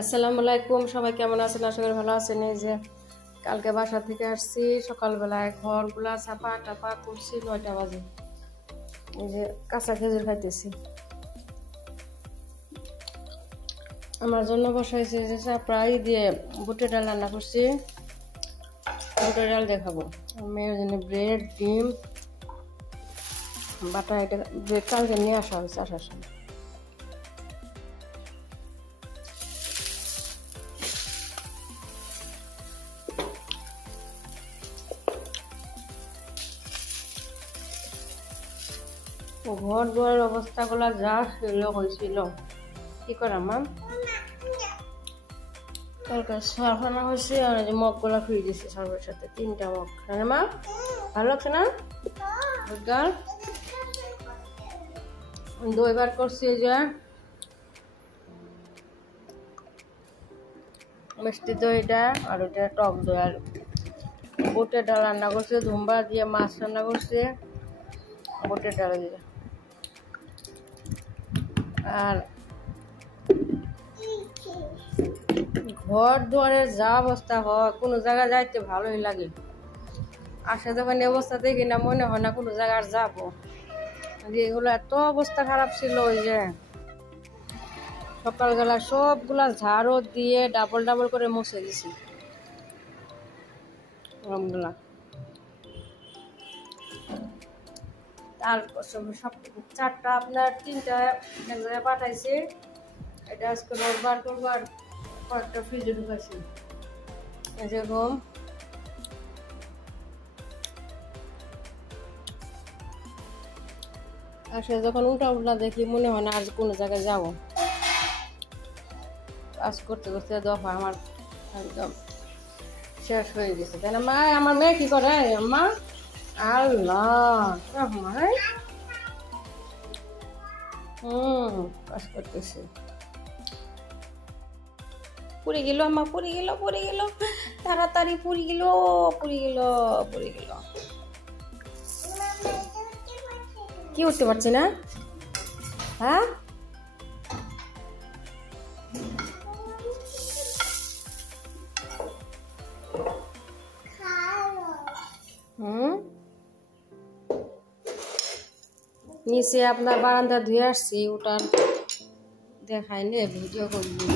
আসসালামু আলাইকুম, সবাই কেমন আছেন? আশা করি ভালো আছেন। এই যে কালকে বাসা থেকে আসছি, সকালবেলায় ঘরগুলা চাপা টাপা করছি, 9টা বাজে। এই যে কাঁচা খেজুর খাইতেছি। আমার জন্য বসাইছে যে চাপড়াই দিয়ে বুটের ডাল রান্না করছি, বুটের ডাল দিয়ে খাবো। মেয়ের জন্য ব্রেড, ডিম, বাটা। এটা ব্রেড কালকে নিয়ে আসা হয়েছে আসার সময়। ঘর দুয়ারের অবস্থাগুলো যা হয়েছিল, কি করা মা? কালকে সার্ফ আনা হয়েছে আর এই যে মগগুলা খুঁড়ে দিচ্ছে সার্ফের সাথে, 3টা মগ। হ্যাঁ মা, ভালো লাগছে না? দই বার করছি, এই যে মিষ্টি দইটা আর ওইটা টক দই, আর বুটের ডাল রান্না করছে, ধুম্বা দিয়ে মাছ রান্না করছে বুটের ডাল দিয়ে। আর ঘর দুয়ারের যা অবস্থা হয়, কোনো জায়গায় যাইতে ভালোই লাগে। আসে যখন এই অবস্থা দেখি না, মনে হয় না কোনো জায়গায় যাবো। এগুলো এত অবস্থা খারাপ ছিল, ওই যে সকালবেলা সবগুলা ঝাড়ু দিয়ে ডাবল ডাবল করে মুছে দিছি রুমগুলা। তারপর সব 4টা আপনার 3টা এক জায়গায় পাঠাইছি। এটা আজকে রোববার করবো, আর কয়েকটা ফ্রিজে ঢুকাইছি। যেরকম আসে যখন উল্টা উল্টা দেখি, মনে হয় না আজ কোনো জায়গায় যাবো। কাজ করতে করতে দফা আমার একদম শেষ হয়ে গেছে, তাই না মা? আমার মেয়ে কি করে আম্মা? আল্লাহ, কাজ করতেছে। পুড়ে গেল আম্মা, পুড়ে গেল, পুড়ে গেল, তাড়াতাড়ি পুড়ে গেল, পুড়ে গেল, পুড়ে গেল। কি উঠতে পারছি না? হ্যাঁ, নিচে আপনার বারান্দা ধুয়ে আসছি, ওটার দেখাই নে, ভিডিও করবি।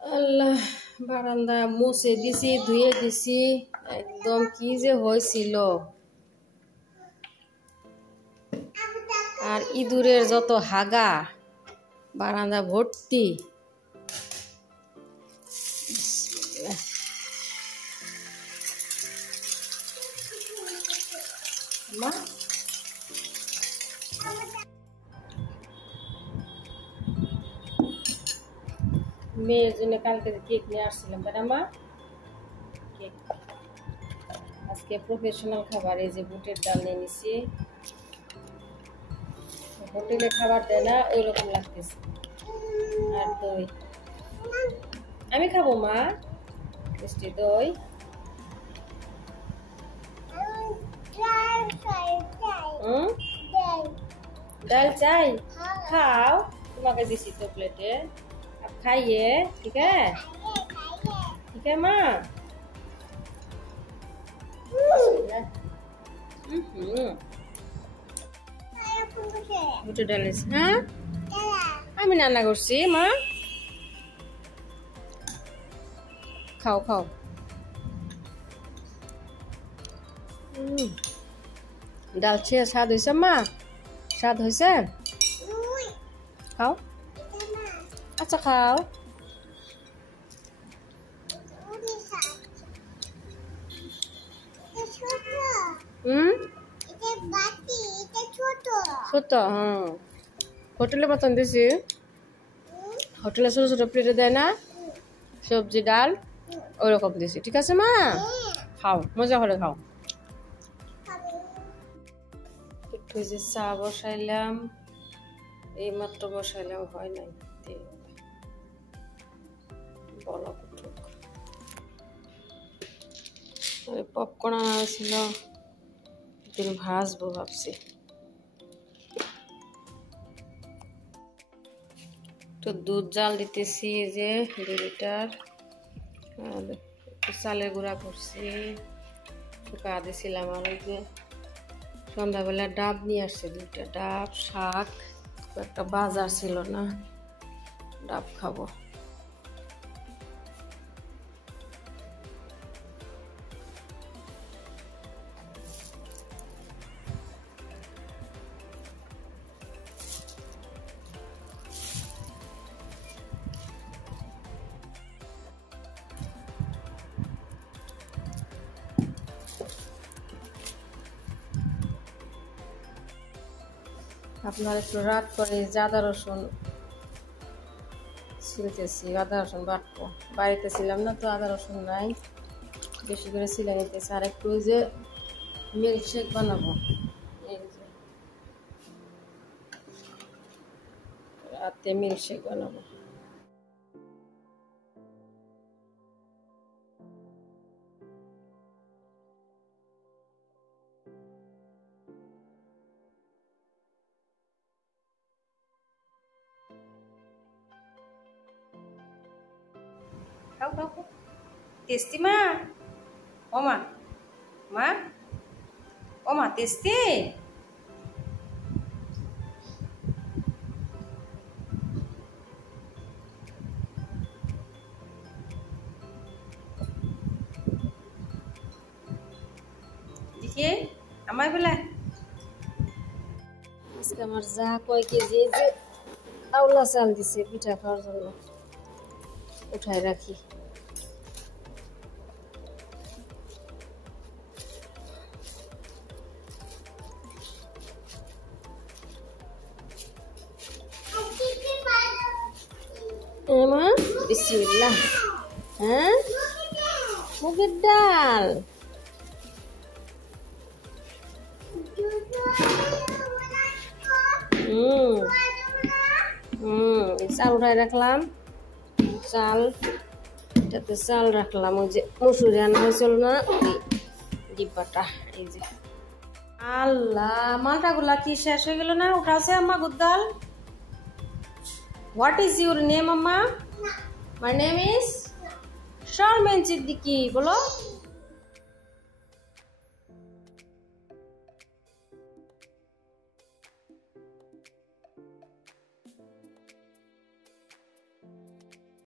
আল্লাহ, বারান্দা মুছে দিছি, ধুয়ে দিছি, একদম কি যে হয়েছিল। আর ইঁদুরের যত হাগা, বারান্দা ভর্তি। মেয়ের জন্য কালকে কেক নিয়ে আসছিলাম, তাই না মা? কেক আজকে প্রফেশনাল খাবার। এই যে বুটের ডাল নিয়ে নিছি, হোটেলে খাবার দেয় না ওই রকম লাগতেছে। আর দই আমি খাবো মা, মিষ্টি দই। ডাল চাই? খাও, তোমাকে দিছি তো প্লেটে, अब खाइए, ठीक है? ठीक है माँ? বুটের ডাল। হ্যাঁ, আমি রান্না করছি মা, খাও খাও। ডাল খেয়ে স্বাদ হয়েছে মা? স্বাদ হয়েছে? খাও, আচ্ছা খাও। ছোট, হোটেলে মতন দিছি। হোটেলে ছোট ছোট প্লেটে দেয় না সবজি ডাল, ওই রকম দিছি। ঠিক আছে মা, খাও, মজা করে খাও। একটু যে চা বসাইলাম, এই মাত্র বসাইলাম, হয় নাই, বলা কুটুক। পপকর্ন আনা ছিল, দিন ভাজবো ভাবছি। তো দুধ জাল দিতেছি, যে 2 লিটার। আর একটু চালের গুঁড়া করছি, শুকা দিয়েছিলাম। আর ওই যে সন্ধ্যাবেলা ডাব নিয়ে আসছে 2টা ডাব, শাক, একটা বাজার ছিল না, ডাব খাবো। আপনার একটু রাত করে আদা রসুন ছিলতেছি, আদা রসুন বাটবো। বাড়িতে ছিলাম না তো, আদা রসুন নাই, বেশি করে ছিলে নিতেছি। আর একটু ওই যে মিল্কশেক বানাবো, এই যে রাতে মিল্কশেক বানাবো। খাও খাও খাও, টেস্টি মা। ও মা, মা, ও মা, টেস্টি। দেখি আমায় বলে আজকে আমার যা কয় কেজি যে আউলা চাল দিছে পিঠা খাওয়ার জন্য, উঠায় রাখি। মা বিসমিল্লাহ। হ্যাঁ, মুগের ডাল। চাল উঠায় রাখলাম, চাল, এটাতে চাল রাখলাম। ওই যে মুসুরি আনা হয়েছিল না, ডিব্বাটা। এই যে আল্লাহ, মালটাগুলা কি শেষ হয়ে গেল না? উঠাছে আম্মা গুদ্দাল। হোয়াট ইজ ইউর নেম আম্মা? My name is Sharmin Siddiqui. বলো